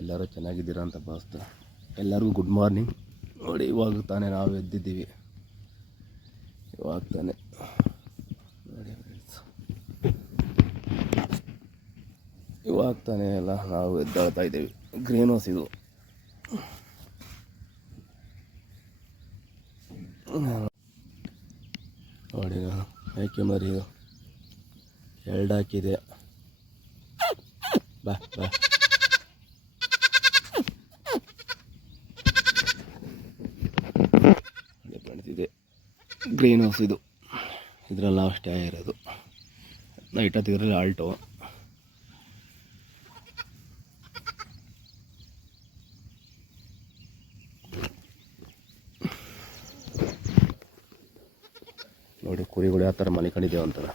ಎಲ್ಲರೂ ಚೆನ್ನಾಗಿದ್ದೀರಾ ಅಂತ ಭಾವಿಸ್ತಾ ಎಲ್ಲರಿಗೂ ಗುಡ್ ಮಾರ್ನಿಂಗ್ ನೋಡಿ, ಇವಾಗ ತಾನೇ ನಾವು ಎದ್ದಿದ್ದೀವಿ. ಇವಾಗ ತಾನೇ. ನೋಡಿ. ಇವಾಗ ತಾನೇ ಎಲ್ಲ ನಾವು ಎದ್ದಾಳ್ತಾ ಇದ್ದೀವಿ. ಗ್ರೀನ್ ಹೌಸ್ ಇದು. ನೋಡಿ ನಾನು ಮೇಕೆ ಮರಿ ಇದು ಎರಡು ಹಾಕಿದೆ. ಬಾ ಬಾ ಅದೇ ಕಾಣ್ತಿದೆ ಗ್ರೀನ್ ಹೌಸ್ ಇದು. ಇದರಲ್ಲಿ ನಾವು ಸ್ಟೇ ಇರೋದು ನೈಟ್ ಹತ್ತಿದ್ರಲ್ಲಿ ಆಲ್ಟೋ ನೋಡಿ, ಕುರಿಗಳು ಯಾವ ಥರ ಮಲಿಕೊಂಡಿದ್ದೇವೆ ಅಂತಾರೆ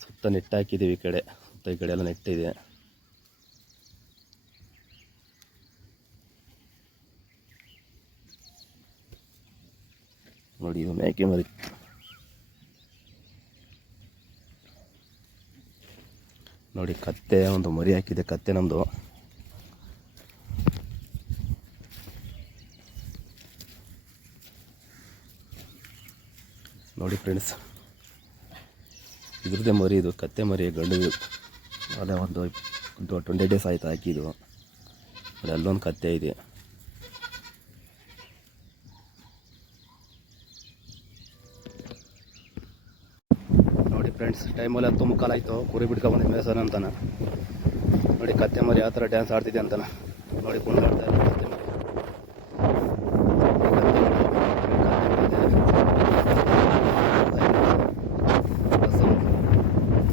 ಸುತ್ತ ನೆಟ್ಟಾಕಿದ್ದೀವಿ ಈ ಕಡೆ. ಸುತ್ತ ಈ ಕಡೆ ಎಲ್ಲ ನೆಟ್ಟಿದೆ. ನೋಡಿ ಇದು ಮೇಕೆ ಮರಿ ನೋಡಿ ಕತ್ತೆ ಒಂದು ಮರಿ ಹಾಕಿದೆ ಕತ್ತೆ ನಮ್ಮದು ನೋಡಿ ಫ್ರೆಂಡ್ಸ್ ಇದ್ರದ್ದೇ ಮರಿ ಇದು ಕತ್ತೆ ಮರಿ ಗಂಡು ಅದೇ ಒಂದು ಟ್ವೆಂಟಿ ಡೇಸ್ ಆಯಿತು ಅದೇ ಅಲ್ಲೊಂದು ಕತ್ತೆ ಇದೆ ಫ್ರೆಂಡ್ಸ್ ಟೈಮಲ್ಲಿ ಹತ್ತು ಮುಕ್ಕಾಲಾಯಿತು ಕುರಿ ಬಿಡ್ಕೊಂಬಂದು ಮೇಸನ ಅಂತಾನೆ. ನೋಡಿ ಕತ್ತೆ ಮರಿ ಯಾವ ಥರ ಡ್ಯಾನ್ಸ್ ಆಡ್ತಿದೆ ಅಂತಾನೆ. ನೋಡಿ ಕುಣಿದಾಡ್ತಾ ಇದೆ ಕತ್ತೆ ಮರಿ. ಬಸ್ಸು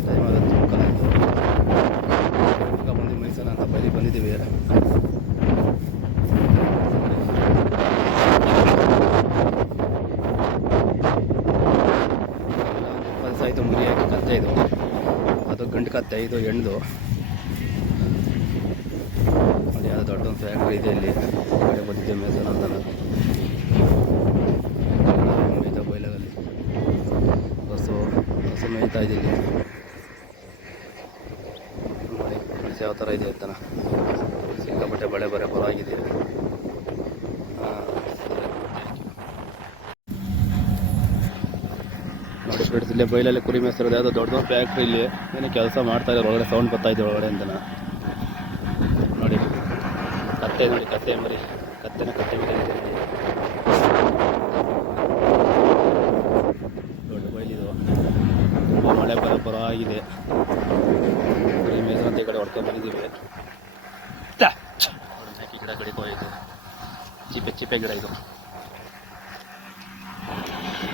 ಟೈಮಲ್ಲಿ ಹತ್ತು ಮುಕ್ಕಾಲಾಯ್ತು ಬಿಡ್ಕೊಂಬಂದು ಮೇಸನ ಅಂತ ಬೈಲಿ ಬಂದಿದ್ದೀವಿ ಆಯಿತು ಮುರಿ ಹಾಕಿ ಕತ್ತೆ ಇದು ಅದು ಗಂಡು ಕತ್ತೆ, ಇದು ಹೆಣ್ದು ಅಲ್ಲಿ ಯಾವುದೋ ದೊಡ್ಡೊಂದು ಫ್ಯಾಕ್ಟ್ರಿ ಇದೆ ಇಲ್ಲಿ. ಕಡೆ ಬಂದಿದ್ದೆ ಮೇಸನ ಅಂತ ಮೇಯ್ತಾ ಬೈಲಾಗಲ್ಲಿ ಮೇಯ್ತಾ ಯಾವ ಥರ ಇದೆ ಅಂತಾನ. ಸಿಕ್ಕಾಪಟ್ಟೆ ಬಳೆ ಬರೋ ಪರವಾಗಿದೆ ನೋಡಿ ಫ್ರೆಂಡ್ಸ್ ಇಲ್ಲೇ ಬೈಲಲ್ಲಿ ಕುರಿ ಮೇಯಿಸಿರೋದು ಯಾವುದೋ ದೊಡ್ಡ ದೊಡ್ಡ ಫ್ಯಾಕ್ಟ್ರಿ ಇಲ್ಲಿ. ಏನೋ ಕೆಲಸ ಮಾಡ್ತಾ ಇದ್ದಾರೆ ಒಳಗಡೆ ಸೌಂಡ್ ಬರ್ತಾ ಇದೆ ಒಳಗಡೆ ಅಂತ ನೋಡಿ ಕತ್ತೆ ನೋಡಿ ಕತ್ತೆ ಮರಿ. ಕತ್ತೆನ ಕತ್ತೆ ಮರಿ. ದೊಡ್ಡ ಬೈಲಿದು. ತುಂಬ ಮಳೆ ಬರ ಬರ ಆಗಿದೆ. ಕುರಿ ಅಂತ ಈ ಕಡೆ ಹೊಡ್ಕೊಂಡು ಬಂದಿದ್ದೀವಿ. ಮೇಕೆ ಗಿಡ ಕಡಿಗೆ ಹೋಗಿದೆ ಚಿಪ್ಪೆ ಚಿಪ್ಪೆ ಗಿಡ ಇದು.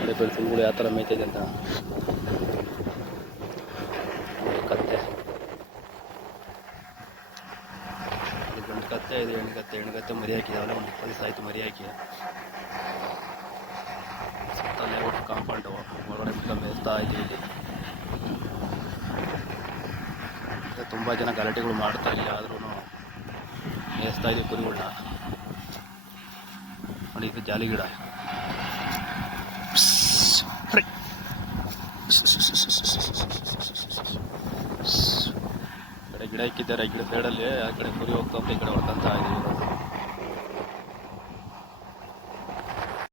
ನೋಡಿ ಬೆಳೆಸಿಗಳು ಯಾವ ಥರ ಮೇಯ್ತಿದೆ ಅಂತ. ಕತ್ತೆ. ಒಂದು ಕತ್ತೆ ಇದೆ ಹೆಣ್ಗತ್ತೆ ಕತ್ತೆ. ಮರಿ ಹಾಕಿದಾವಲ್ಲ ಒಂದು ಇಪ್ಪತ್ತು ದಿವಸ ಆಯಿತು ಮರಿ ಹಾಕಿ ಸುತ್ತಲೇ ಒಟ್ಟು ಕಾಂಪೌಂಡು ಒಳಗಡೆ ಬಿಟ್ಕೊಂಡು ಮೇಲ್ತಾ ಇದೆ ಇಲ್ಲಿ. ತುಂಬ ಜನ ಗಲಾಟೆಗಳು ಮಾಡ್ತಾ ಇಲ್ಲ ಆದ್ರೂ ಮೇಯಿಸ್ತಾ ಇದೆ ಕುರಿಗಳನ್ನ ಅಲ್ಲಿ ಇದು ಜಾಲಿ ಗಿಡ ಈ ಕಡೆ ಗಿಡ ಇಕ್ಕಿದ್ದಾರೆ ಗಿಡ ಸೈಡಲ್ಲಿ ಆ ಕಡೆ ಕುರಿ ಹೋಗ್ತಾ ಹೋಗ್ತಾ ಈ ಕಡೆ ಹೊಡ್ಕೊಂತ ಇದೀವಿ